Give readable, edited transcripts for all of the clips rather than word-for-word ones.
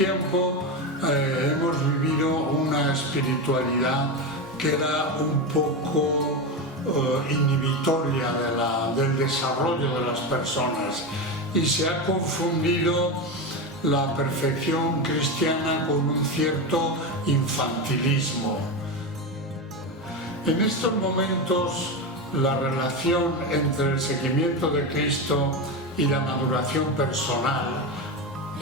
tiempo hemos vivido una espiritualidad que era un poco inhibitoria del desarrollo de las personas, y se ha confundido la perfección cristiana con un cierto infantilismo. En estos momentos, la relación entre el seguimiento de Cristo y la maduración personal,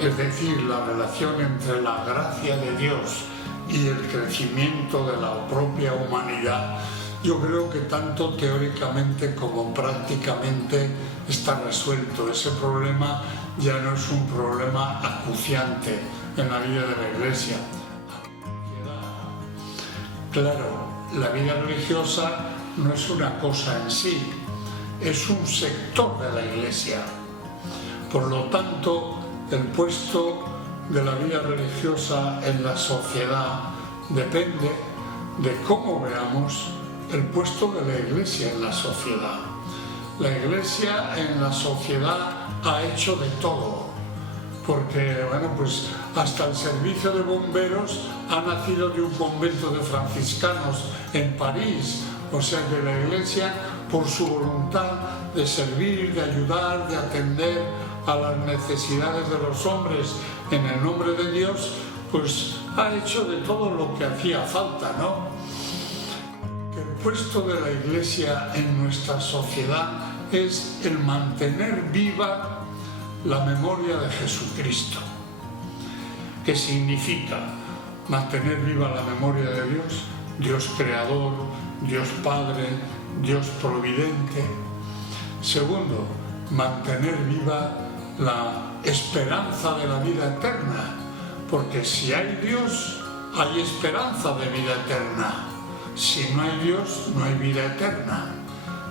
es decir, la relación entre la gracia de Dios y el crecimiento de la propia humanidad, yo creo que tanto teóricamente como prácticamente está resuelto. Ese problema ya no es un problema acuciante en la vida de la Iglesia. Claro, la vida religiosa no es una cosa en sí, es un sector de la Iglesia. Por lo tanto, el puesto de la vida religiosa en la sociedad depende de cómo veamos el puesto de la Iglesia en la sociedad. La Iglesia en la sociedad ha hecho de todo, porque bueno, pues hasta el servicio de bomberos ha nacido de un convento de franciscanos en París. O sea que la Iglesia, por su voluntad de servir, de ayudar, de atender a las necesidades de los hombres en el nombre de Dios, pues ha hecho de todo lo que hacía falta, ¿no? El puesto de la Iglesia en nuestra sociedad es el mantener viva la memoria de Jesucristo. ¿Qué significa mantener viva la memoria de Dios? Dios creador, Dios Padre, Dios providente. Segundo, mantener viva la esperanza de la vida eterna, porque si hay Dios, hay esperanza de vida eterna. Si no hay Dios, no hay vida eterna.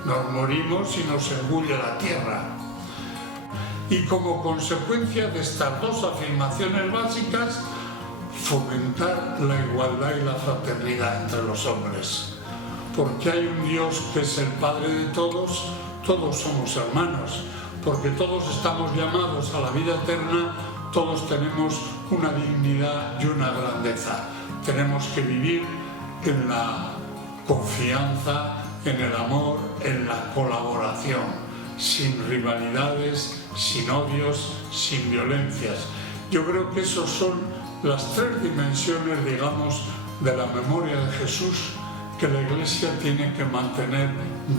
Nos morimos y nos engulle la tierra. Y como consecuencia de estas dos afirmaciones básicas, fomentar la igualdad y la fraternidad entre los hombres. Porque hay un Dios que es el Padre de todos, todos somos hermanos. Porque todos estamos llamados a la vida eterna, todos tenemos una dignidad y una grandeza. Tenemos que vivir en la confianza, en el amor, en la colaboración, sin rivalidades, sin odios, sin violencias. Yo creo que esas son las tres dimensiones, digamos, de la memoria de Jesús que la Iglesia tiene que mantener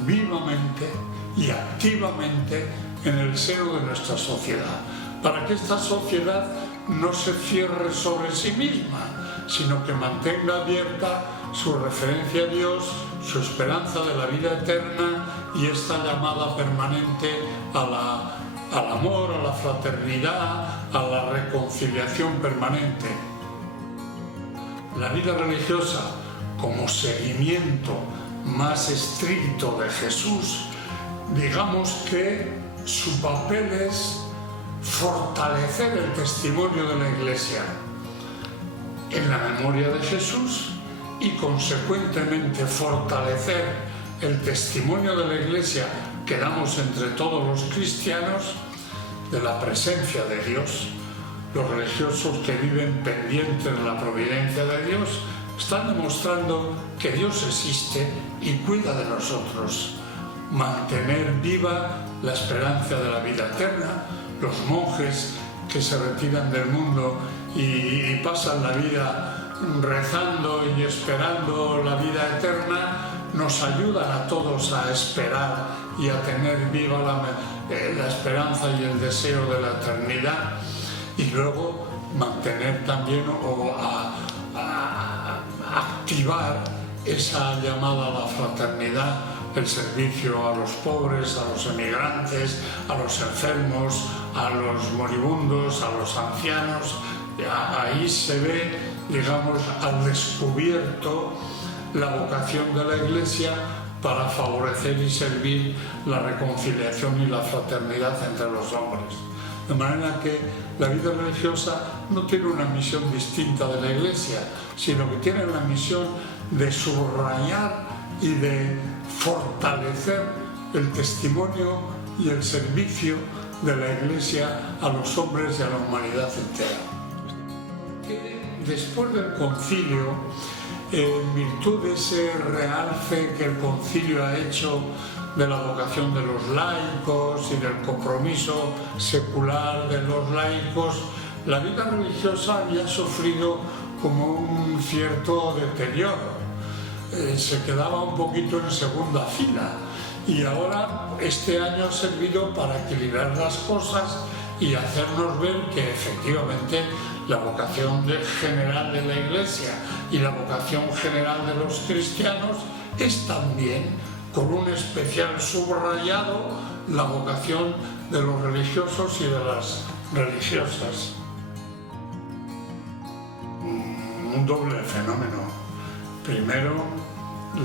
vivamente y activamente en el seno de nuestra sociedad, para que esta sociedad no se cierre sobre sí misma, sino que mantenga abierta su referencia a Dios, su esperanza de la vida eterna y esta llamada permanente al amor, a la fraternidad, a la reconciliación permanente. La vida religiosa, como seguimiento más estricto de Jesús, digamos que su papel es fortalecer el testimonio de la Iglesia en la memoria de Jesús y consecuentemente fortalecer el testimonio de la Iglesia que damos entre todos los cristianos de la presencia de Dios. Los religiosos que viven pendientes de la providencia de Dios están demostrando que Dios existe y cuida de nosotros. Mantener viva la esperanza de la vida eterna. Los monjes que se retiran del mundo y pasan la vida rezando y esperando la vida eterna, nos ayudan a todos a esperar y a tener viva la esperanza y el deseo de la eternidad, y luego mantener también o activar esa llamada a la fraternidad, el servicio a los pobres, a los emigrantes, a los enfermos, a los moribundos, a los ancianos. Ahí se ve, digamos, al descubierto la vocación de la Iglesia para favorecer y servir la reconciliación y la fraternidad entre los hombres. De manera que la vida religiosa no tiene una misión distinta de la Iglesia, sino que tiene la misión de subrayar y de fortalecer el testimonio y el servicio de la Iglesia a los hombres y a la humanidad entera. después del concilio, en virtud de ese realce que el concilio ha hecho de la vocación de los laicos y del compromiso secular de los laicos, la vida religiosa había sufrido como un cierto deterioro. Se quedaba un poquito en segunda fila y ahora este año ha servido para equilibrar las cosas y hacernos ver que efectivamente la vocación general de la Iglesia y la vocación general de los cristianos es también, con un especial subrayado, la vocación de los religiosos y de las religiosas. Un doble fenómeno. Primero,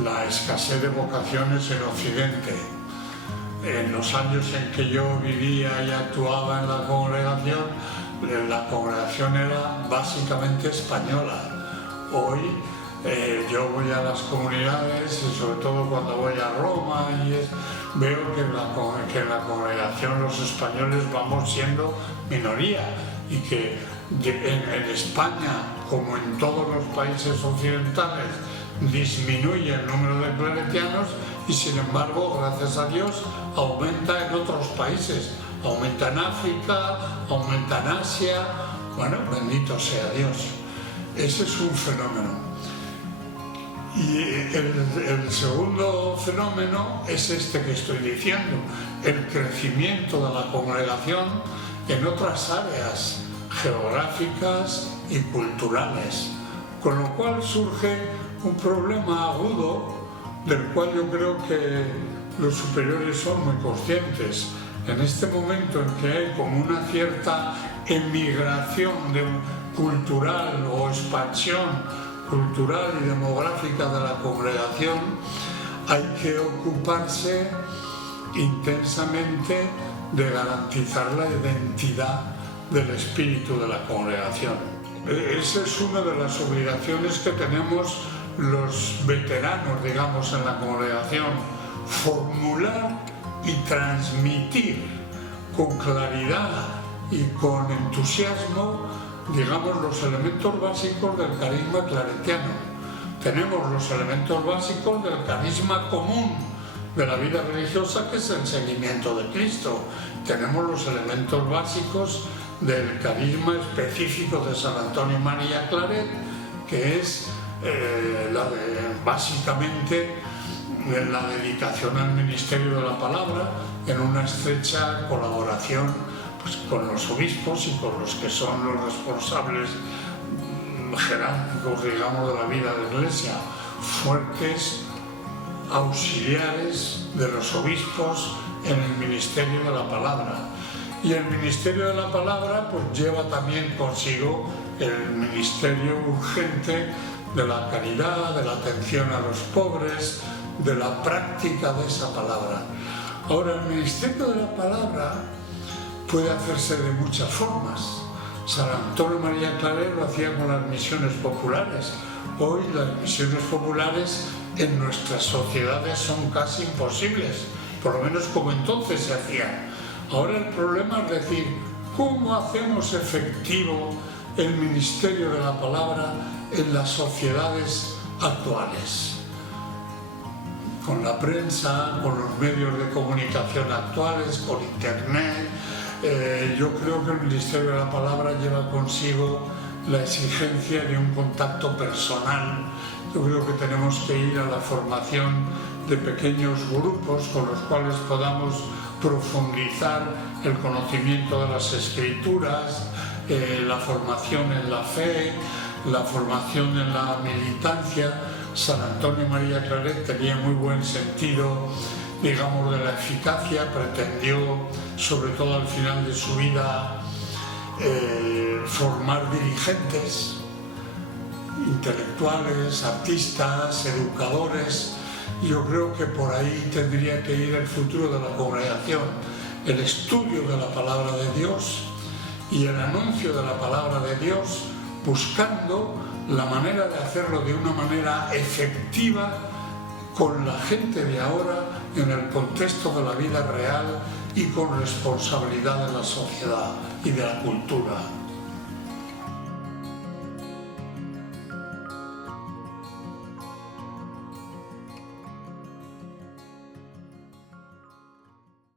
la escasez de vocaciones en Occidente. En los años en que yo vivía y actuaba en la congregación era básicamente española. Hoy yo voy a las comunidades y sobre todo cuando voy a Roma veo que en la congregación los españoles vamos siendo minoría y que en España, como en todos los países occidentales, disminuye el número de claretianos y sin embargo, gracias a Dios, aumenta en otros países, aumenta en África, aumenta en Asia. Bueno, bendito sea Dios. Ese es un fenómeno. Y el segundo fenómeno es este que estoy diciendo, el crecimiento de la congregación en otras áreas geográficas y culturales, con lo cual surge un problema agudo del cual yo creo que los superiores son muy conscientes. En este momento en que hay como una cierta emigración cultural o expansión cultural y demográfica de la congregación, hay que ocuparse intensamente de garantizar la identidad del espíritu de la congregación. Esa es una de las obligaciones que tenemos los veteranos, digamos, en la congregación: formular y transmitir con claridad y con entusiasmo, digamos, los elementos básicos del carisma claretiano. Tenemos los elementos básicos del carisma común de la vida religiosa, que es el seguimiento de Cristo. Tenemos los elementos básicos del carisma específico de San Antonio María Claret, que es básicamente la dedicación al ministerio de la palabra en una estrecha colaboración con los obispos y con los que son los responsables jerárquicos, digamos, de la vida de la Iglesia, fuertes auxiliares de los obispos en el ministerio de la palabra. Y el ministerio de la palabra pues lleva también consigo el ministerio urgente de la caridad, de la atención a los pobres, de la práctica de esa palabra. Ahora, el ministerio de la palabra puede hacerse de muchas formas. San Antonio María Claret lo hacía con las misiones populares. Hoy las misiones populares en nuestras sociedades son casi imposibles, por lo menos como entonces se hacían. Ahora el problema es decir, ¿cómo hacemos efectivo el ministerio de la palabra en las sociedades actuales? Con la prensa, con los medios de comunicación actuales, con internet. Yo creo que el ministerio de la palabra lleva consigo la exigencia de un contacto personal. Yo creo que tenemos que ir a la formación de pequeños grupos con los cuales podamos profundizar el conocimiento de las Escrituras, la formación en la fe, la formación en la militancia. San Antonio María Claret tenía muy buen sentido, digamos, de la eficacia. Pretendió, sobre todo al final de su vida, formar dirigentes intelectuales, artistas, educadores. Yo creo que por ahí tendría que ir el futuro de la congregación, el estudio de la palabra de Dios y el anuncio de la palabra de Dios, buscando la manera de hacerlo de una manera efectiva con la gente de ahora, en el contexto de la vida real y con responsabilidad de la sociedad y de la cultura.